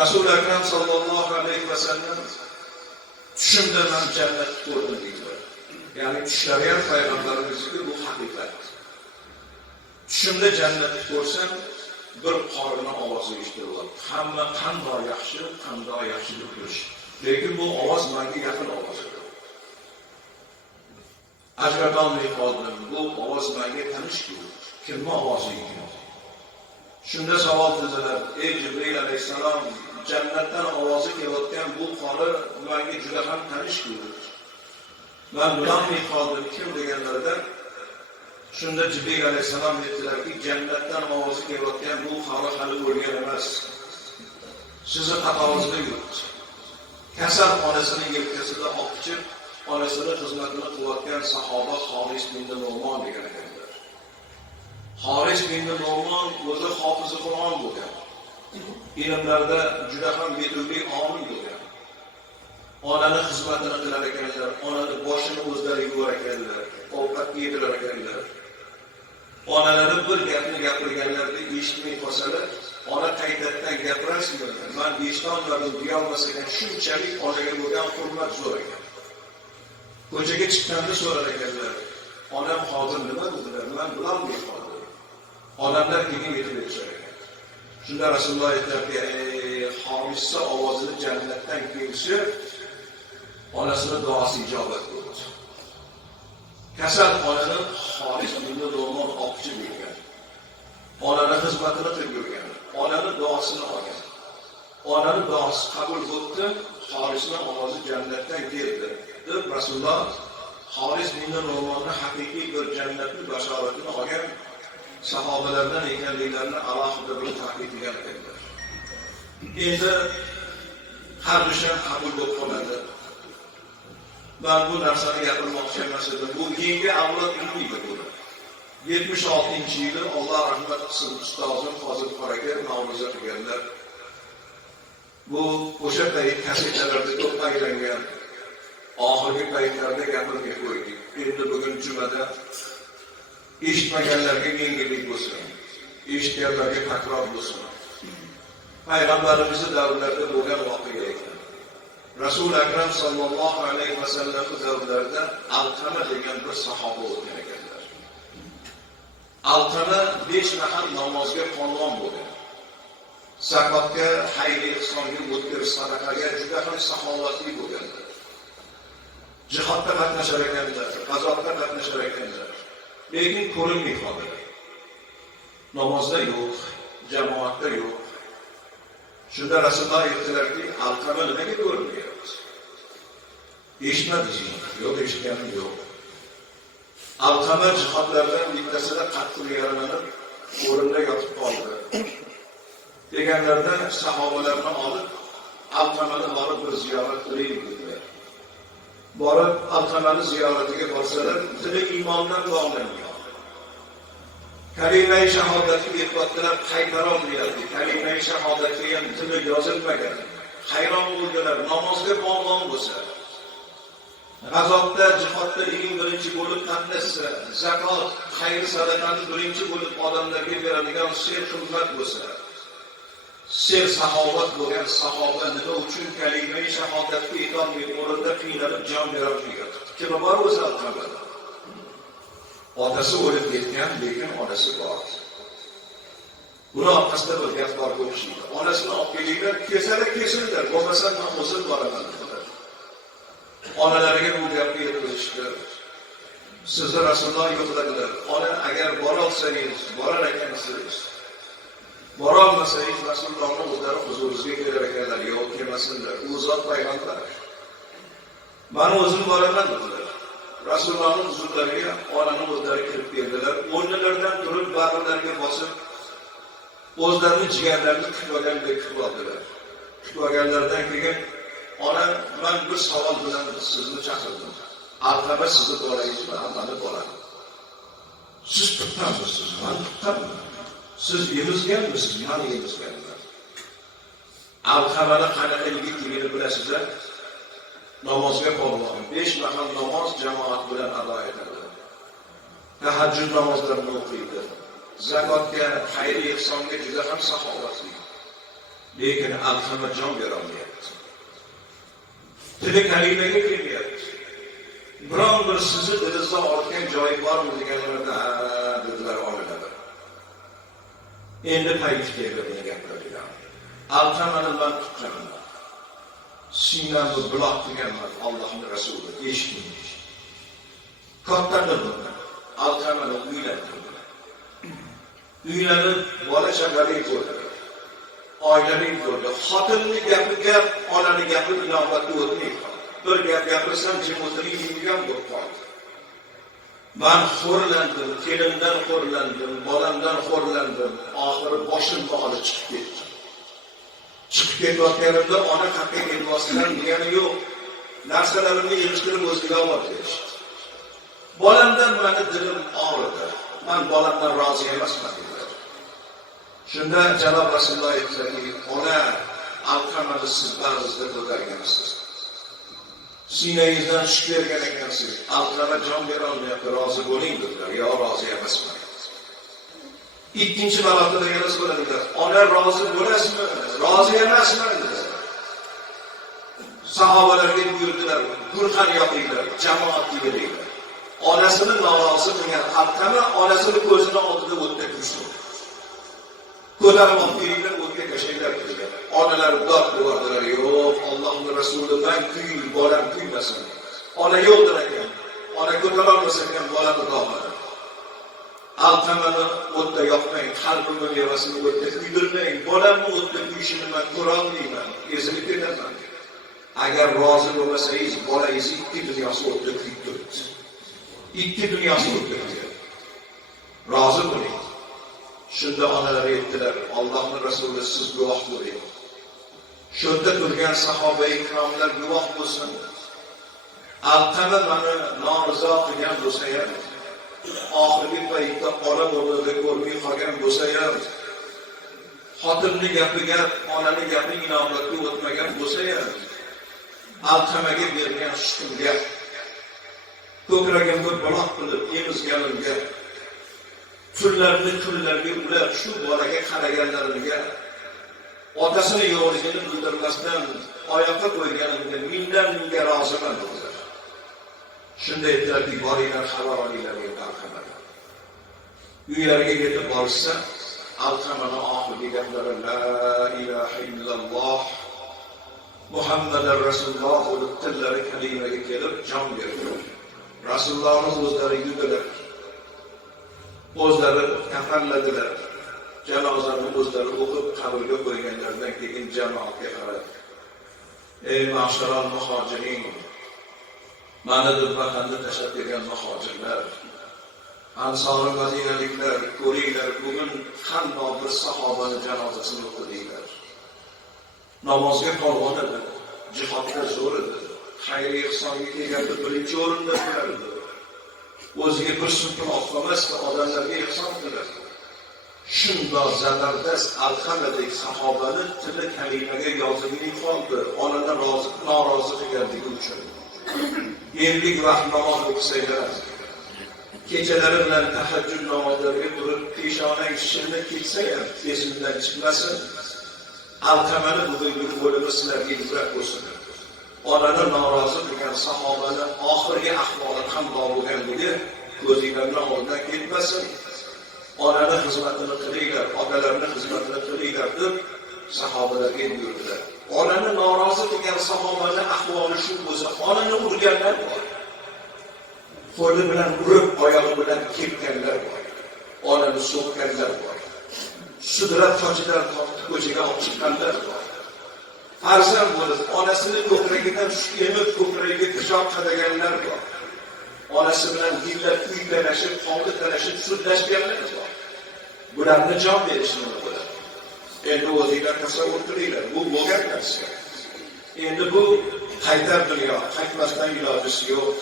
Rasul akram sallallohu alayhi vasallam tushimda men jannatni ko'rdim deydilar. Ya'ni tushlari ham payg'ambarimizga bu haqiqat. Tushimda jannatni ko'rsam, bir qorinning ovozi eshitiladi. Hamma qanday yaxshi deb yurish. Lekin bu ovoz menga yaqin ovoz. Ajratolmay qoldim. Bu ovoz menga tanish-ku. Kimning ovozi ekan? Shunda savol qildilar: "Ey Jibril alayhisalom, jannatdan ovozi kelayotgan bu qori menga juda ham tanish-ku." Men bilolmay qoldim, kim deganlarida shunda Jibril alayhisalom aytdilarki, jannatdan ovozi kelayotgan bu qori hali o'lgan emas. Sizni qatoringizda yuribdi. Kasal onasining yelkasida oqchib, onasining xizmatini qilayotgan sahoba Xoris bin Nu'mon degan ekanlar. Xoris bin Nu'mon o'zi hofizi Qur'on bo'lgan. Ilmlarda juda ham yetukli olim bo'lgan. Onaning xizmatini qilar ekanlar, onaning boshini o'zlari yuvar ekanlar, ovqat yedirar ekanlar. Onalari bir gapni gapirganlarida eshitmay qolsalar, ona qaytadan gapirasizmi? Men eshitolmadim deyolmas ekan, shunchalik onaga bo'lgan hurmat zo'r ekan. Ko'chaga chiqqanda so'rar ekanlar, onam hozir nima dedilar? Men bilolmay qoldim. Onamlar keyin yetib o'tishar ekan. Shunda Rasululloh aytdilarki, Xorissa ovozini jannatdan kelishi onasini duosi ijobat bo'ldi. Kasal onani Xoris bin Nu'mon oqchi bo'lgan. Onaning xizmatini qilib yurgan. Onaning duosini olgan. Onaning duosi qabul bo'ldi, Xorisning ovozi jannatdan keldi. Deb Rasululloh Xoris bin Nu'monning haqiqiy bir jannatning bashoratini olgan sahobalardan ekanliklarini alohida bir ta'kidlagan ekanlar. Endi har ishon qabul bo'lib qoladi. Ben bu narsani gapirmoqchi emas edim. Bu keyingi avlod ilmiga bo'ldi. 76-yili Alloh rahmat qilsin ustozim Fozil Qoraka ma'ruza qilganlar. Bu o'sha payt kasetalarda ko'p aylangan. Oxirgi paytlarda gapirib qo'ydik. Endi bugun jumada eshitmaganlarga yengillik bo'lsin. Eshitganlarga takror bo'lsin. Payg'ambarimizning davrlarida bo'lgan voqea ekan. Rasul akram sallallohu alayhi vasallam davrlarida Alqama degan bir sahoba o'tgan ekanlar. Alqama 5 nafar namozga qo'lon bo'lgan. Zakotga, xayr ihsonga, o'tkir sadaqaga juda ham saxovatli bo'lganlar. Jihodda qatnashar ekanlar, g'azotda qatnashar ekanlar. Lekin ko'rinmay qoldilar. Namozda yo'q, jamoatda yo'q. Shunda Rasululloh aytdilarki, Alqama nimaga ko'rinmayapti? Eshitmadingizmi? Yo'q, eshitganim yo'q. Alqama jihodlardan bittasida qattiq yaralanib, o'rinda yotib qoldi. Deganlarda sahobalarni olib, Alqamani borib bir ziyorat qilaylik dedilar. Borib Alqamani ziyoratiga borsalar, tili iymondan bog'langan. Kalima-i shahodatga e'tiborlab qaytarolmayapti. Kalima-i shahodatga ham tili yozilmagan. Hayron bo'ldilar, namozga bog'lon bo'lsa, g'azotda, jihodda eng birinchi bo'lib qatnashsa, zakot, xayr sadaqani birinchi bo'lib odamlarga beradigan ser xizmat bo'lsa, ser saxovat bo'lgan sahoba nima uchun kalima-i shahodatga yetolmay o'rinda qiynalib jon berolmagan? Kim bor o'zi Alqamada? Otasi o'lib ketgan, lekin onasi bor. Buni orqasida bir gap bor o'xshaydi. Onasini olib kelinglar, kesillar, bo'lmasa men o'zim boraman dedilar. Onalariga bu gapni yetkazishdi. Sizni Rasululloh yo'qladilar. Ona, agar bora olsangiz, borar ekansiz. Bora olmasangiz, Rasulullohning o'zlari huzuringizga kelar ekanlar. Yo'q, kelmasinlar. U zot payg'ambar. Men o'zim boraman dedilar. Rasulullohning huzurlariga onaning o'zlari kirib keldilar. O'rnlaridan turib, bag'rlariga bosib, o'zlarining jigarlarini kutib oldilar. Kutib olganlaridan keyin, ona, men bir savol bilan sizni chaqirdim. Alqama sizni bolangizmi, ammani bolang? Siz tuqqanmisiz? Men tuqqanman. Siz emizganmisiz? Men emizganman. Alqamani qanaqa yigitligini bilasizlar? Namozga qo'llan. 5 mahal namoz jamoat bilan ado etiladi. Tahajjud namozlarini o'qiydi. Zakotga, xayr ihsonga juda ham saxovatli. Lekin Alqama jon berolmayapti. Tili kalimaga kelmayapti. Biron bir sizni dilingizdan ortgan joyi bormi deganlarda dedilar olimlar. Endi payti keldi buni gapiradigan. Alqamani man tutganman. Siynamni buloq deganman Allohning rasuli eshitdingiz. Kattadir bundan. Alqamani uylantirdi. Uylanib bola chaqali bo'ldi. Oilali bo'ldi. Xotinni gapiga onani gapi inobatga o'tmaydi. Bir gap gapirsam jim o'tiradigan bo'lib qoldi. Men xo'rlandim, kelindan xo'rlandim, bolamdan xo'rlandim. Oxiri boshimni olib chiqib ketdim. Chiqib ketayotganimda ona qaqqa kelmasdan degani yo'q. Narsalarimni yig'ishtirib o'ziga olib berishdi. Bolamdan meni dilim og'ridi. Men bolamdan rozi emasman dedilar. Shunda Janob Rasululloh aytdilarki, ona Alqamani siz ba'zida ko'targansiz. Sinangizdan tushib bergan ekansiz. Alqama jon bera olmayapti, rozi bo'ling dedilar. Yo, rozi emasman. Ikkinchi marotaba yana so'radilar. Ona rozi bo'lasizmi? Rozi emasman dedilar. Sahobalarga buyurdilar, gurxan yoqinglar, jamoat yig'inglar. Onasini norozi qilgan Alqama onasini ko'zini oldida o'tda tushdi. Ko'tarib olib kelinglar, o'tga tashlaylar dedilar. Onalar dod berdilar, yo'q, Allohning rasuli men kuy, bolam kuymasin. Ona yo'qdir ekan. Ona ko'tara olmasa ham bolani dog'ladi. Alqamani o'tda yoqmang, qalbimni mevasini o'tda kuydirmang, bolamni o'tda kuyishini men ko'ra olmayman, ezilib ketaman. Agar rozi bo'lmasangiz, bolangiz ikki dunyosi o'tda kuyib turibdi. Ikki dunyosi o'tda kuyib. Rozi bo'ling. Shunda onalar aytdilar, Allohning rasuli siz guvoh bo'ling. Shunda turgan sahoba-i ikromlar guvoh bo'lsin. Alqama meni norizo qilgan bo'lsa ham, oxirgi paytda ona o'rnida ko'rmay qolgan bo'lsa ham, xotinni gapiga, onani gapi inobatga o'tmagan bo'lsa ham, Alqamaga bergan sutimga, ko'kragimga buloq qilib emizganimga, kunlarni ular shu bolaga qaraganlarimga, otasini yo'qligini bildirmasdan oyoqqa qo'yganimga minga roziman dedilar. Shunda aytdilarki, boringlar xabar olinglar dedi Alqamaga. Uylariga yetib borishsa, Alqamani oxirgi gaplari la ilaha illalloh Muhammadar Rasululloh bo'lib tillari kalimaga kelib jon berdilar. Rasulullohning o'zlari yurdilar. O'zlari kafanladilar. Janozani o'zlari o'qib qabrga qo'yganlardan keyin jamoatga qaradi. Ey ma'sharal muhojirin, mana dilbahanda tashlab kelgan muhojirlar, Ansor Madinaliklar, ko'ringlar, bugun qandoq bir sahobani janozasini o'qidinglar. Namozga qolgan edi, jihodga zo'r edi, xayr ihsonga kelganda birinchi o'rinda turardi. O'ziga bir sutur olmasdi, odamlarga ihson qiladi. Shundoq zabardast Alqamadek sahobani tili kalimaga yozilmay qoldi, onadan norozi qilganligi uchun. Yerlik vaqt namoz o'qisanglar, kechalari bilan tahajjud namozlariga turib peshonang shishini ketsa ham esimdan chiqmasin. Alqamani bugungi o'limi sizlarga ibrat bo'lsin. Onani norozi qilgan sahobani oxirgi ahvoli qanday bo'lganligi ko'zinglardan oldan ketmasin. Onani xizmatini qilinglar, otalarni xizmatini qilinglar deb sahobalarga buyurdilar. Onani norozi qilgan sahobani ahvoli shu bo'lsa, onani urganlar bor. Qo'li bilan urib, oyog'i bilan ketganlar bor. Onani so'kkanlar bor. Sudrab qochidan ko'chaga olib chiqqanlar bor. Farzand bo'lib, onasini ko'kragidan emib, ko'kragiga pichoq qadaganlar bor. Onasi bilan dillab, uy talashib, hovli talashib, sudlashganlar bor. Bularni jon berishni bo'ladi. Endi o'zinglar tasavvur qilinglar, bu bo'lgan narsa. Endi bu qaytar dunyo, qaytmasdan ilojisi yo'q.